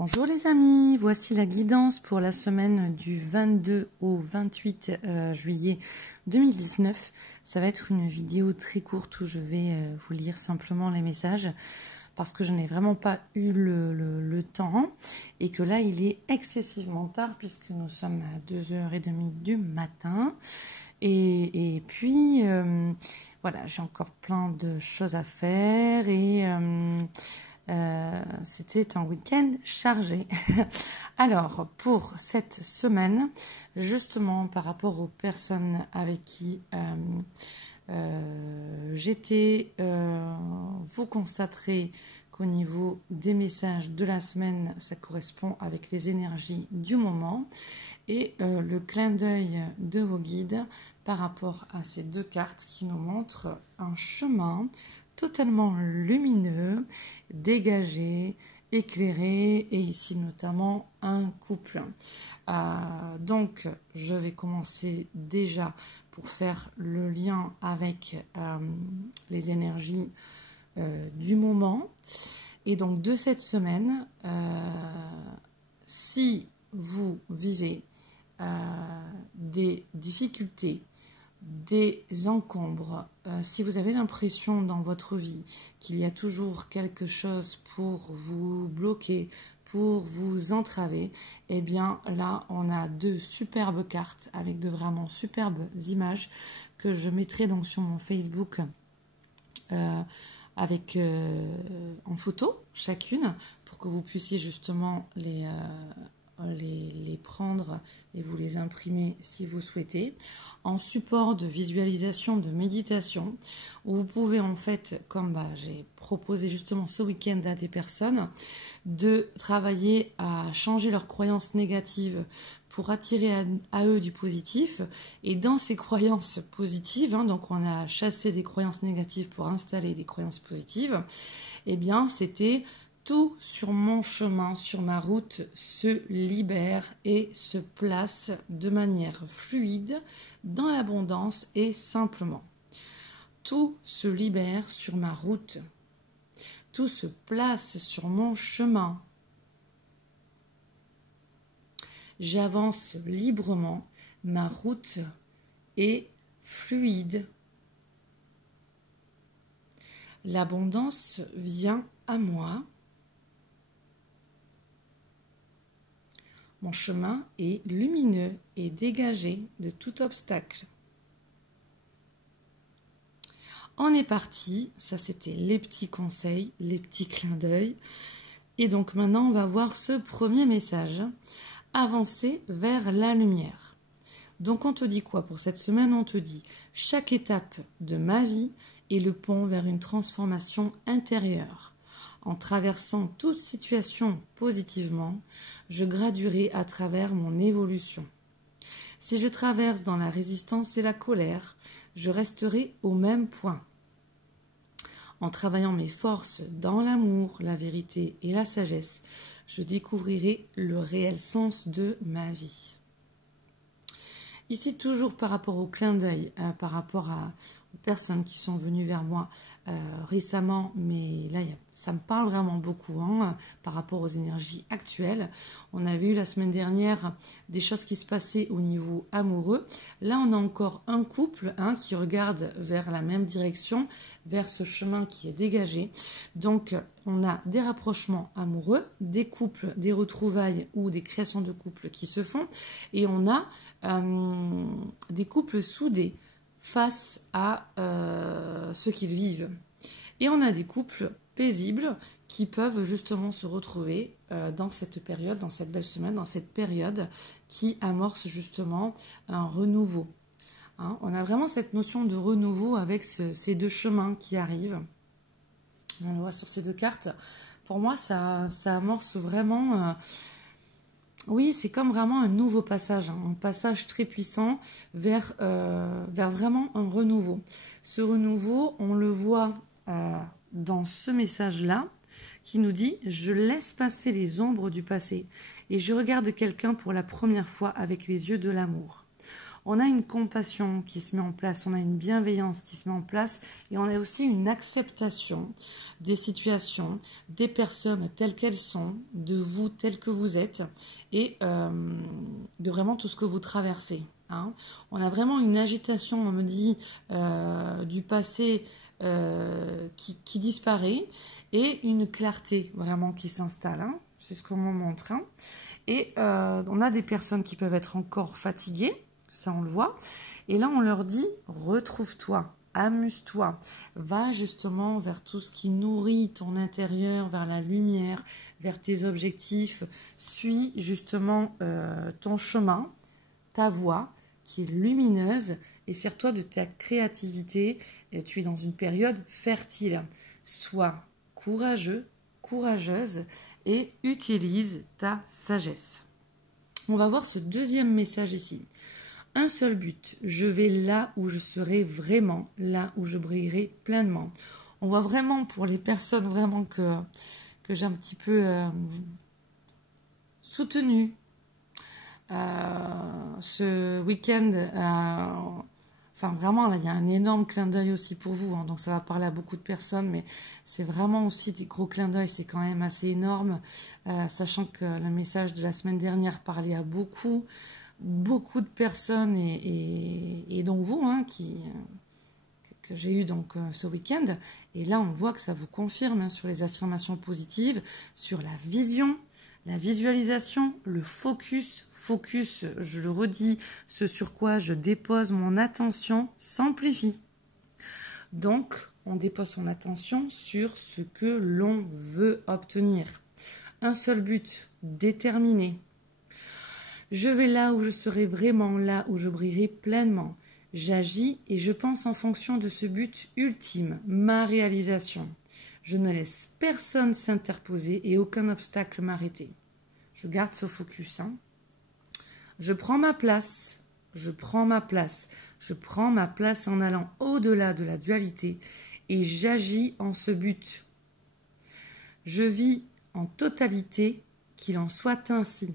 Bonjour les amis, voici la guidance pour la semaine du 22 au 28 juillet 2019. Ça va être une vidéo très courte où je vais vous lire simplement les messages parce que je n'ai vraiment pas eu le temps et que là il est excessivement tard puisque nous sommes à 2h30 du matin. Et puis voilà, j'ai encore plein de choses à faire et c'était un week-end chargé. Alors, pour cette semaine, justement par rapport aux personnes avec qui j'étais, vous constaterez qu'au niveau des messages de la semaine, ça correspond avec les énergies du moment. Et le clin d'œil de vos guides par rapport à ces deux cartes qui nous montrent un chemin totalement lumineux, dégagé, éclairé, et ici notamment un couple. Donc je vais commencer déjà pour faire le lien avec les énergies du moment. Et donc de cette semaine, si vous vivez des difficultés, des encombres, si vous avez l'impression dans votre vie qu'il y a toujours quelque chose pour vous bloquer, pour vous entraver, eh bien là on a deux superbes cartes avec de vraiment superbes images que je mettrai donc sur mon Facebook avec en photo chacune pour que vous puissiez justement les prendre et vous les imprimer si vous souhaitez, en support de visualisation, de méditation, où vous pouvez en fait, comme j'ai proposé justement ce week-end à des personnes, de travailler à changer leurs croyances négatives pour attirer à eux du positif. Et dans ces croyances positives, donc on a chassé des croyances négatives pour installer des croyances positives, eh bien c'était tout sur mon chemin, sur ma route, se libère et se place de manière fluide, dans l'abondance et simplement. Tout se libère sur ma route. Tout se place sur mon chemin. J'avance librement, ma route est fluide. L'abondance vient à moi. Mon chemin est lumineux et dégagé de tout obstacle. On est parti, ça c'était les petits conseils, les petits clins d'œil. Et donc maintenant on va voir ce premier message, avancer vers la lumière. Donc on te dit quoi pour cette semaine? On te dit, chaque étape de ma vie est le pont vers une transformation intérieure. En traversant toute situation positivement, je graduerai à travers mon évolution. Si je traverse dans la résistance et la colère, je resterai au même point. En travaillant mes forces dans l'amour, la vérité et la sagesse, je découvrirai le réel sens de ma vie. Ici, toujours par rapport au clin d'œil, par rapport aux personnes qui sont venues vers moi récemment, mais là, ça me parle vraiment beaucoup par rapport aux énergies actuelles. On a vu la semaine dernière des choses qui se passaient au niveau amoureux. Là, on a encore un couple qui regarde vers la même direction, vers ce chemin qui est dégagé. Donc, on a des rapprochements amoureux, des couples, des retrouvailles ou des créations de couples qui se font. Et on a des couples soudés face à ce qu'ils vivent. Et on a des couples paisibles qui peuvent justement se retrouver dans cette période, dans cette belle semaine, dans cette période qui amorce justement un renouveau. On a vraiment cette notion de renouveau avec ces deux chemins qui arrivent. On le voit sur ces deux cartes. Pour moi, ça amorce vraiment... oui, c'est comme vraiment un nouveau passage, un passage très puissant vers vraiment un renouveau. Ce renouveau, on le voit dans ce message-là, qui nous dit « Je laisse passer les ombres du passé et je regarde quelqu'un pour la première fois avec les yeux de l'amour. On a une compassion qui se met en place, on a une bienveillance qui se met en place et on a aussi une acceptation des situations, des personnes telles qu'elles sont, de vous tels que vous êtes et de vraiment tout ce que vous traversez. Hein. On a vraiment une agitation, on me dit, du passé qui disparaît et une clarté vraiment qui s'installe. Hein. C'est ce qu'on me montre. Hein. Et on a des personnes qui peuvent être encore fatiguées, ça on le voit. Et là on leur dit, retrouve-toi, amuse-toi, va justement vers tout ce qui nourrit ton intérieur, vers la lumière, vers tes objectifs. Suis justement ton chemin, ta voie qui est lumineuse et sers-toi de ta créativité. Et tu es dans une période fertile. Sois courageux, courageuse et utilise ta sagesse. On va voir ce deuxième message ici. Un seul but, je vais là où je serai vraiment, là où je brillerai pleinement. On voit vraiment pour les personnes vraiment que j'ai un petit peu soutenues ce week-end. Enfin, vraiment, là, il y a un énorme clin d'œil aussi pour vous. Hein, donc, ça va parler à beaucoup de personnes, mais c'est vraiment aussi des gros clins d'œil. C'est quand même assez énorme, sachant que le message de la semaine dernière parlait à beaucoup de personnes et donc vous, hein, que j'ai eu donc ce week-end. Et là, on voit que ça vous confirme hein, sur les affirmations positives, sur la vision, la visualisation, le focus, je le redis, ce sur quoi je dépose mon attention s'amplifie. Donc, on dépose son attention sur ce que l'on veut obtenir. Un seul but, déterminé. Je vais là où je serai vraiment, là où je brillerai pleinement. J'agis et je pense en fonction de ce but ultime, ma réalisation. Je ne laisse personne s'interposer et aucun obstacle m'arrêter. Je garde ce focus. Hein. Je prends ma place, je prends ma place en allant au-delà de la dualité et j'agis en ce but. Je vis en totalité, qu'il en soit ainsi.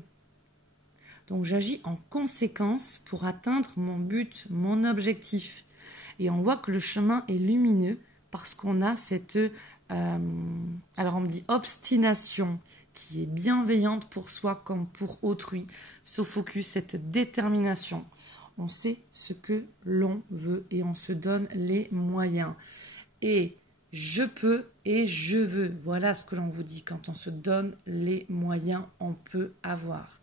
Donc j'agis en conséquence pour atteindre mon but, mon objectif. Et on voit que le chemin est lumineux parce qu'on a cette, alors on me dit obstination, qui est bienveillante pour soi comme pour autrui, ce focus, cette détermination. On sait ce que l'on veut et on se donne les moyens. Et je peux et je veux. Voilà ce que l'on vous dit. Quand on se donne les moyens, on peut avoir.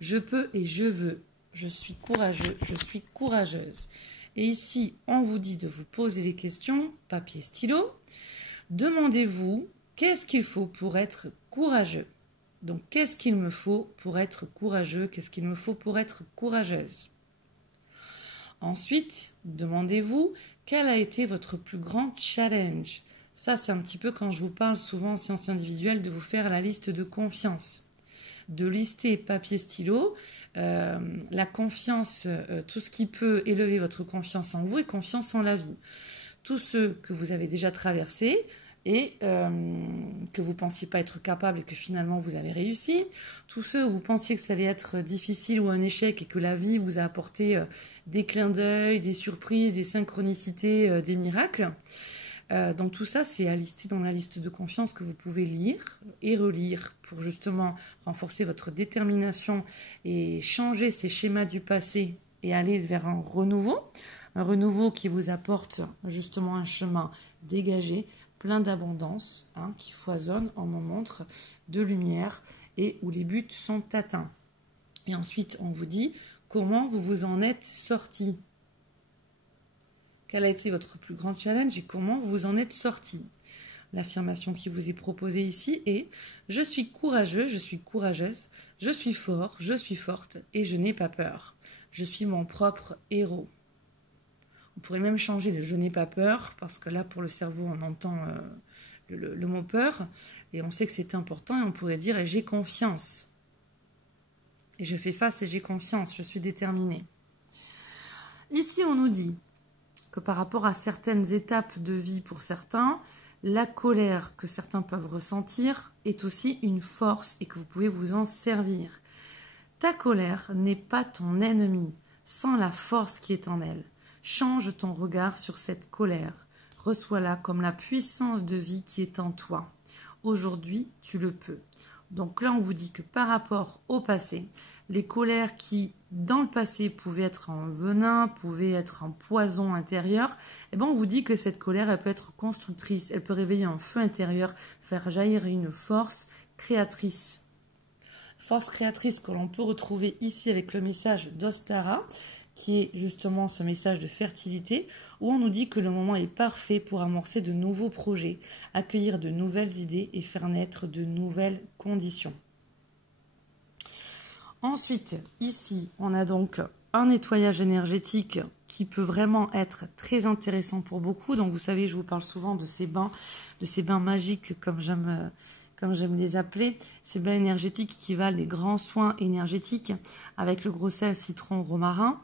Je peux et je veux. Je suis courageux, je suis courageuse. Et ici, on vous dit de vous poser les questions, papier, stylo. Demandez-vous, qu'est-ce qu'il faut pour être courageux? Donc, qu'est-ce qu'il me faut pour être courageux? Qu'est-ce qu'il me faut pour être courageuse? Ensuite, demandez-vous, quel a été votre plus grand challenge? Ça, c'est un petit peu quand je vous parle souvent en séance individuelle de vous faire la liste de confiance. De lister papier, stylo, la confiance, tout ce qui peut élever votre confiance en vous et confiance en la vie. Tous ceux que vous avez déjà traversés, et que vous ne pensiez pas être capable et que finalement vous avez réussi. Tous ceux où vous pensiez que ça allait être difficile ou un échec et que la vie vous a apporté des clins d'œil, des surprises, des synchronicités, des miracles. Donc tout ça, c'est à lister dans la liste de confiance que vous pouvez lire et relire pour justement renforcer votre détermination et changer ces schémas du passé et aller vers un renouveau qui vous apporte justement un chemin dégagé, plein d'abondance, hein, qui foisonne en moment de lumière et où les buts sont atteints. Et ensuite, on vous dit comment vous vous en êtes sorti. Quel a été votre plus grand challenge et comment vous en êtes sorti? L'affirmation qui vous est proposée ici est « Je suis courageux, je suis courageuse, je suis fort, je suis forte et je n'ai pas peur. Je suis mon propre héros. » On pourrait même changer de « je n'ai pas peur » parce que là, pour le cerveau, on entend le mot « peur » et on sait que c'est important et on pourrait dire « j'ai confiance ». Et je fais face et j'ai confiance, je suis déterminée. Ici, on nous dit que par rapport à certaines étapes de vie pour certains, la colère que certains peuvent ressentir est aussi une force et que vous pouvez vous en servir. Ta colère n'est pas ton ennemi. Sens la force qui est en elle. Change ton regard sur cette colère. Reçois-la comme la puissance de vie qui est en toi. Aujourd'hui, tu le peux. Donc là, on vous dit que par rapport au passé, les colères qui, dans le passé, pouvaient être un venin, pouvaient être un poison intérieur, eh ben, on vous dit que cette colère, elle peut être constructrice, elle peut réveiller un feu intérieur, faire jaillir une force créatrice. Force créatrice que l'on peut retrouver ici avec le message d'Ostara, qui est justement ce message de fertilité, où on nous dit que le moment est parfait pour amorcer de nouveaux projets, accueillir de nouvelles idées et faire naître de nouvelles conditions. Ensuite, ici, on a donc un nettoyage énergétique qui peut vraiment être très intéressant pour beaucoup. Donc, vous savez, je vous parle souvent de ces bains magiques, comme j'aime les appeler, ces bains énergétiques qui valent des grands soins énergétiques avec le gros sel, citron, romarin.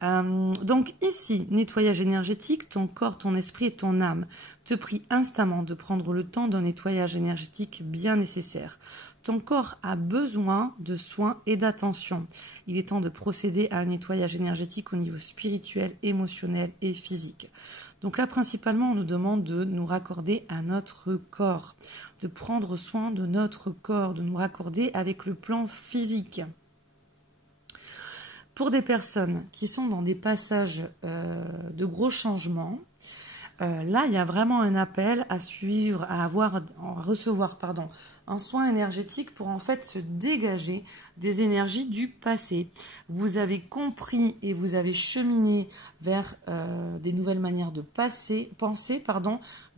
Donc ici, nettoyage énergétique, ton corps, ton esprit et ton âme te prient instamment de prendre le temps d'un nettoyage énergétique bien nécessaire. Ton corps a besoin de soins et d'attention. Il est temps de procéder à un nettoyage énergétique au niveau spirituel, émotionnel et physique. Donc là, principalement, on nous demande de nous raccorder à notre corps, de prendre soin de notre corps, de nous raccorder avec le plan physique. Pour des personnes qui sont dans des passages de gros changements, là, il y a vraiment un appel à suivre, à recevoir un soin énergétique pour en fait se dégager des énergies du passé. Vous avez compris et vous avez cheminé vers des nouvelles manières de penser,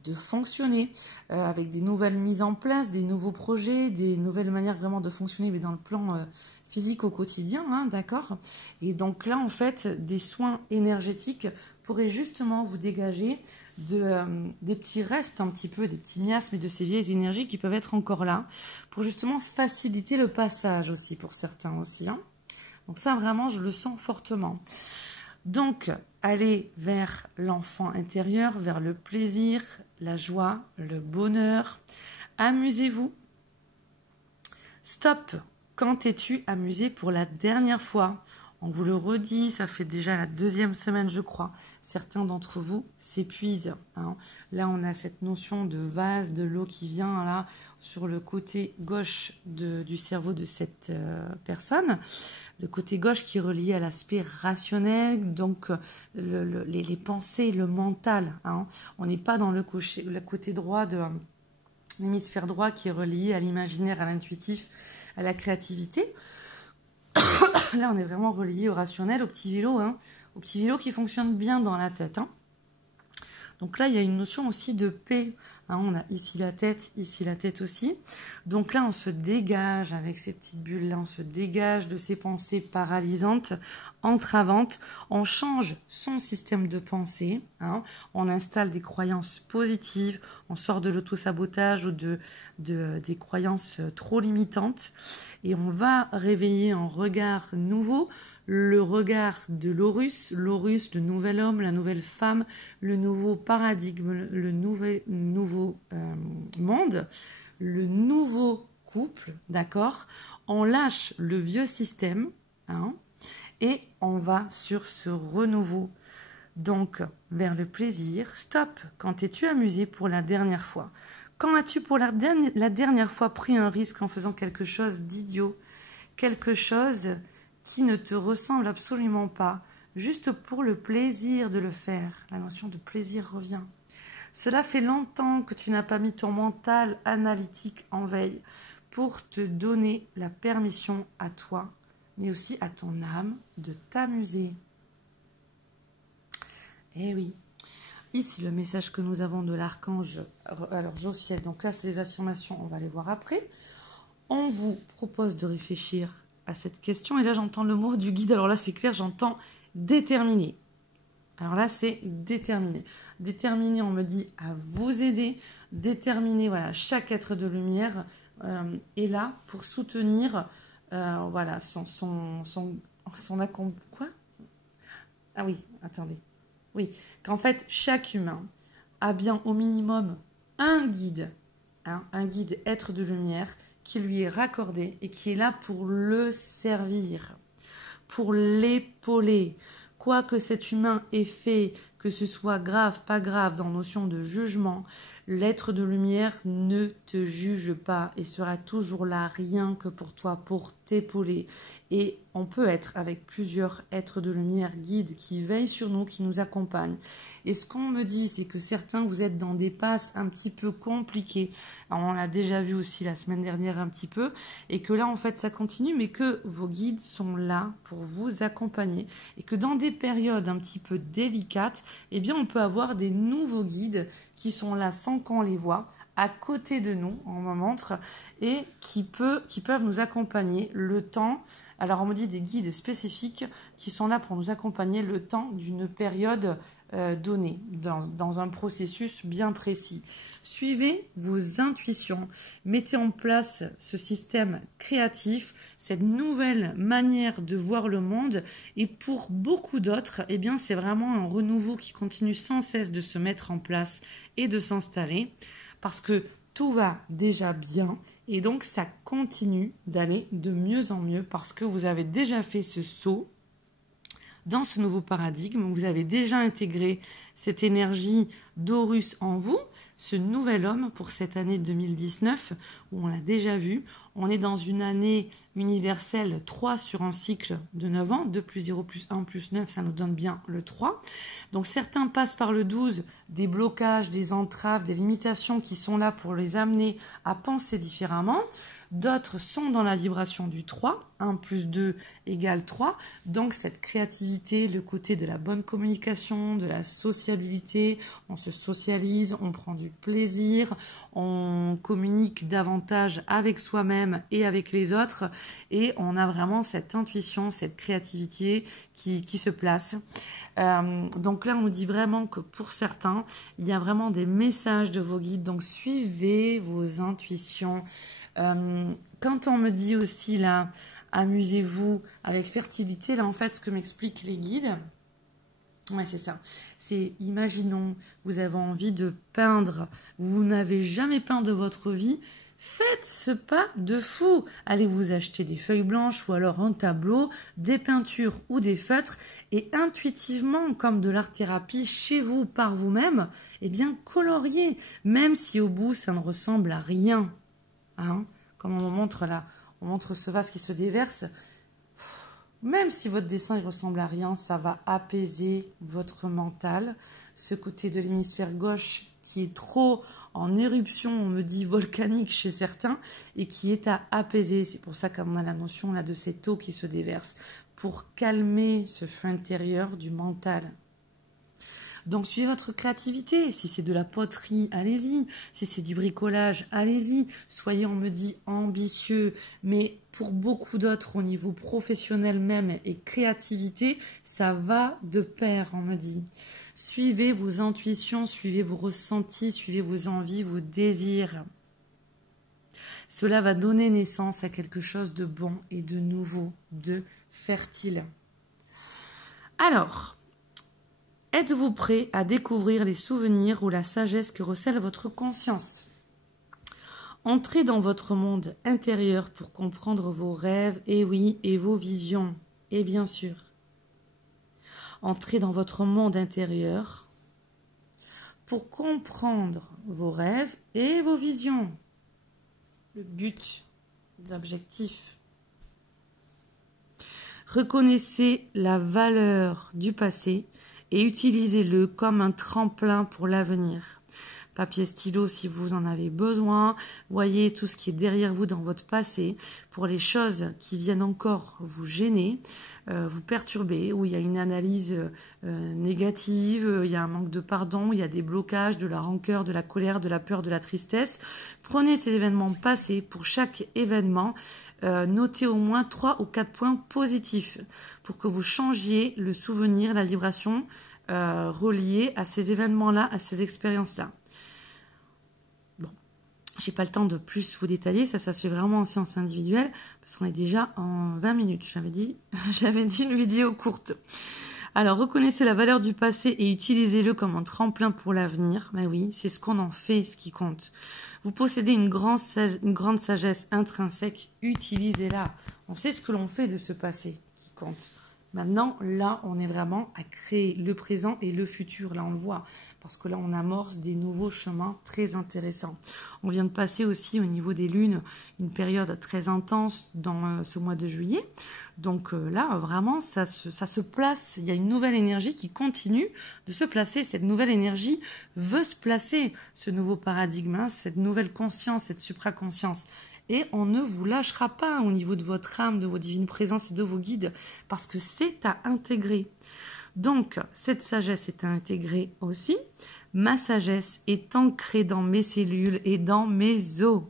de fonctionner, avec des nouvelles mises en place, des nouveaux projets, des nouvelles manières vraiment de fonctionner, mais dans le plan physique au quotidien, hein, d'accord? Et donc là, en fait, des soins énergétiques pourraient justement vous dégager des petits restes un petit peu, des petits miasmes et de ces vieilles énergies qui peuvent être encore là, pour justement faciliter le passage aussi pour certains aussi. Hein. Donc ça, vraiment, je le sens fortement. Donc, allez vers l'enfant intérieur, vers le plaisir, la joie, le bonheur. Amusez-vous. Stop. Quand t'es-tu amusé pour la dernière fois? On vous le redit, ça fait déjà la 2e semaine, je crois. Certains d'entre vous s'épuisent. Hein. Là, on a cette notion de vase, de l'eau qui vient là sur le côté gauche du cerveau de cette personne. Le côté gauche qui est relié à l'aspect rationnel, donc les pensées, le mental. Hein. On n'est pas dans le côté droit de l'hémisphère droit qui est relié à l'imaginaire, à l'intuitif, à la créativité. Là, on est vraiment relié au rationnel, au petit vélo, hein, au petit vélo qui fonctionne bien dans la tête. Hein. Donc là, il y a une notion aussi de paix. Hein, on a ici la tête aussi. Donc là, on se dégage avec ces petites bulles-là, on se dégage de ces pensées paralysantes, entravantes. On change son système de pensée. Hein, on installe des croyances positives. On sort de l'auto-sabotage ou des croyances trop limitantes. Et on va réveiller un regard nouveau, le regard de l'Horus, le nouvel homme, la nouvelle femme, le nouveau paradigme, le nouveau monde, le nouveau couple, d'accord? On lâche le vieux système, hein, et on va sur ce renouveau. Donc, vers le plaisir. Stop. Quand es-tu amusé pour la dernière fois? Quand as-tu pour la dernière fois pris un risque en faisant quelque chose d'idiot? Quelque chose qui ne te ressemble absolument pas, juste pour le plaisir de le faire. La notion de plaisir revient. Cela fait longtemps que tu n'as pas mis ton mental analytique en veille pour te donner la permission à toi, mais aussi à ton âme de t'amuser. Eh oui. Ici, le message que nous avons de l'archange, alors Jophiel, donc là, c'est les affirmations, on va les voir après. On vous propose de réfléchir à cette question, et là, j'entends le mot du guide, alors là, c'est clair, j'entends déterminer. Alors là, c'est déterminer. Déterminer, on me dit à vous aider, déterminer, voilà, chaque être de lumière est là pour soutenir, voilà, quoi? Ah oui, attendez. Oui, qu'en fait, chaque humain a bien au minimum un guide, hein, un guide être de lumière qui lui est raccordé et qui est là pour le servir, pour l'épauler. Quoi que cet humain ait fait, que ce soit grave, pas grave, dans notion de jugement, l'être de lumière ne te juge pas et sera toujours là, rien que pour toi, pour t'épauler. Et on peut être avec plusieurs êtres de lumière guides qui veillent sur nous, qui nous accompagnent. Et ce qu'on me dit, c'est que certains, vous êtes dans des passes un petit peu compliquées. Alors, on l'a déjà vu aussi la semaine dernière un petit peu. Et que là, en fait, ça continue, mais que vos guides sont là pour vous accompagner. Et que dans des périodes un petit peu délicates, eh bien, on peut avoir des nouveaux guides qui sont là sans qu'on les voit, à côté de nous, on me montre, et qui peuvent nous accompagner le temps. Alors, on me dit des guides spécifiques qui sont là pour nous accompagner le temps d'une période donnée, dans un processus bien précis. Suivez vos intuitions, mettez en place ce système créatif, cette nouvelle manière de voir le monde, et pour beaucoup d'autres, eh bien, c'est vraiment un renouveau qui continue sans cesse de se mettre en place et de s'installer, parce que tout va déjà bien, et donc ça continue d'aller de mieux en mieux, parce que vous avez déjà fait ce saut dans ce nouveau paradigme, vous avez déjà intégré cette énergie d'Horus en vous, ce nouvel homme pour cette année 2019, où on l'a déjà vu, on est dans une année universelle 3 sur un cycle de 9 ans, 2 plus 0 plus 1 plus 9, ça nous donne bien le 3. Donc certains passent par le 12, des blocages, des entraves, des limitations qui sont là pour les amener à penser différemment. D'autres sont dans la vibration du 3, 1 plus 2 égale 3. Donc cette créativité, le côté de la bonne communication, de la sociabilité, on se socialise, on prend du plaisir, on communique davantage avec soi-même et avec les autres. Et on a vraiment cette intuition, cette créativité qui se place. Donc là, on nous dit vraiment que pour certains, il y a vraiment des messages de vos guides. Donc suivez vos intuitions. Quand on me dit aussi là, amusez-vous avec fertilité, là en fait ce que m'expliquent les guides, ouais c'est ça, c'est imaginons, vous avez envie de peindre, vous n'avez jamais peint de votre vie, faites ce pas de fou, allez vous acheter des feuilles blanches ou alors un tableau, des peintures ou des feutres et intuitivement, comme de l'art-thérapie chez vous par vous-même, eh bien coloriez, même si au bout ça ne ressemble à rien. Hein, comme on montre là, on montre ce vase qui se déverse. Même si votre dessin il ressemble à rien, ça va apaiser votre mental. Ce côté de l'hémisphère gauche qui est trop en éruption, on me dit volcanique chez certains, et qui est à apaiser. C'est pour ça qu'on a la notion là de cette eau qui se déverse, pour calmer ce feu intérieur du mental. Donc, suivez votre créativité. Si c'est de la poterie, allez-y. Si c'est du bricolage, allez-y. Soyez, on me dit, ambitieux. Mais pour beaucoup d'autres, au niveau professionnel même et créativité, ça va de pair, on me dit. Suivez vos intuitions, suivez vos ressentis, suivez vos envies, vos désirs. Cela va donner naissance à quelque chose de bon et de nouveau, de fertile. Alors, êtes-vous prêt à découvrir les souvenirs ou la sagesse que recèle votre conscience? Entrez dans votre monde intérieur pour comprendre vos rêves, et oui, et vos visions, et bien sûr. Entrez dans votre monde intérieur pour comprendre vos rêves et vos visions. Le but, les objectifs. Reconnaissez la valeur du passé et utilisez-le comme un tremplin pour l'avenir. Papier, stylo si vous en avez besoin. Voyez tout ce qui est derrière vous dans votre passé pour les choses qui viennent encore vous gêner, vous perturber, où il y a une analyse négative, il y a un manque de pardon, il y a des blocages, de la rancœur, de la colère, de la peur, de la tristesse. Prenez ces événements passés. Pour chaque événement, notez au moins 3 ou 4 points positifs pour que vous changiez le souvenir, la vibration reliée à ces événements-là, à ces expériences-là. Bon, j'ai pas le temps de plus vous détailler, ça se fait vraiment en séance individuelle parce qu'on est déjà en 20 minutes. J'avais dit une vidéo courte. Alors, reconnaissez la valeur du passé et utilisez-le comme un tremplin pour l'avenir. Ben oui, c'est ce qu'on en fait, ce qui compte. Vous possédez une grande sagesse intrinsèque, utilisez-la. On sait ce que l'on fait de ce passé qui compte. Maintenant, là, on est vraiment à créer le présent et le futur. Là, on le voit. Parce que là, on amorce des nouveaux chemins très intéressants. On vient de passer aussi au niveau des lunes une période très intense dans ce mois de juillet. Donc là, vraiment, ça se place. Il y a une nouvelle énergie qui continue de se placer. Cette nouvelle énergie veut se placer. Ce nouveau paradigme, hein, cette nouvelle conscience, cette supraconscience. Et on ne vous lâchera pas au niveau de votre âme, de vos divines présences et de vos guides, parce que c'est à intégrer. Donc, cette sagesse est à intégrer aussi. Ma sagesse est ancrée dans mes cellules et dans mes os.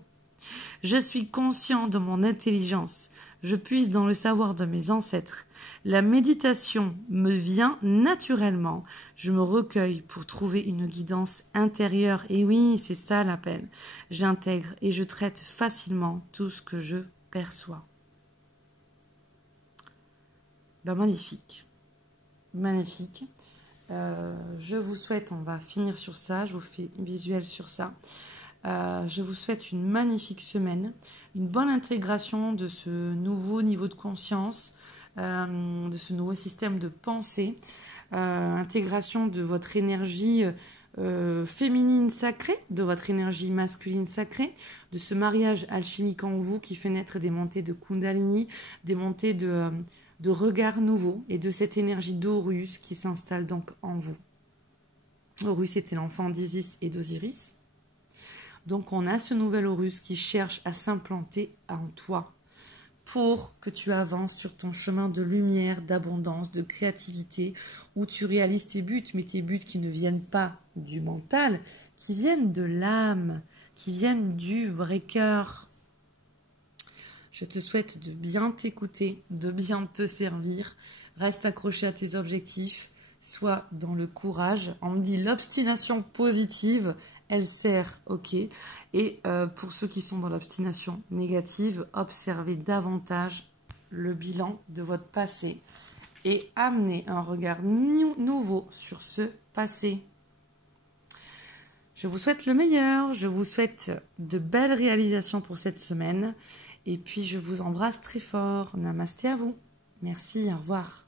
Je suis conscient de mon intelligence. Je puise dans le savoir de mes ancêtres. La méditation me vient naturellement. Je me recueille pour trouver une guidance intérieure. Et oui, c'est ça l'appel. J'intègre et je traite facilement tout ce que je perçois. Ben, magnifique. Magnifique. Je vous souhaite, on va finir sur ça, je vous fais un visuel sur ça. Je vous souhaite une magnifique semaine, une bonne intégration de ce nouveau niveau de conscience, de ce nouveau système de pensée, intégration de votre énergie féminine sacrée, de votre énergie masculine sacrée, de ce mariage alchimique en vous qui fait naître des montées de Kundalini, des montées de regard nouveau et de cette énergie d'Horus qui s'installe donc en vous. Horus était l'enfant d'Isis et d'Osiris. Donc on a ce nouvel Horus qui cherche à s'implanter en toi pour que tu avances sur ton chemin de lumière, d'abondance, de créativité, où tu réalises tes buts, mais tes buts qui ne viennent pas du mental, qui viennent de l'âme, qui viennent du vrai cœur. Je te souhaite de bien t'écouter, de bien te servir. Reste accroché à tes objectifs, sois dans le courage. On me dit l'obstination positive, elle sert, ok. Et pour ceux qui sont dans l'obstination négative, observez davantage le bilan de votre passé et amenez un regard nouveau sur ce passé. Je vous souhaite le meilleur, je vous souhaite de belles réalisations pour cette semaine. Et puis, je vous embrasse très fort. Namasté à vous. Merci, au revoir.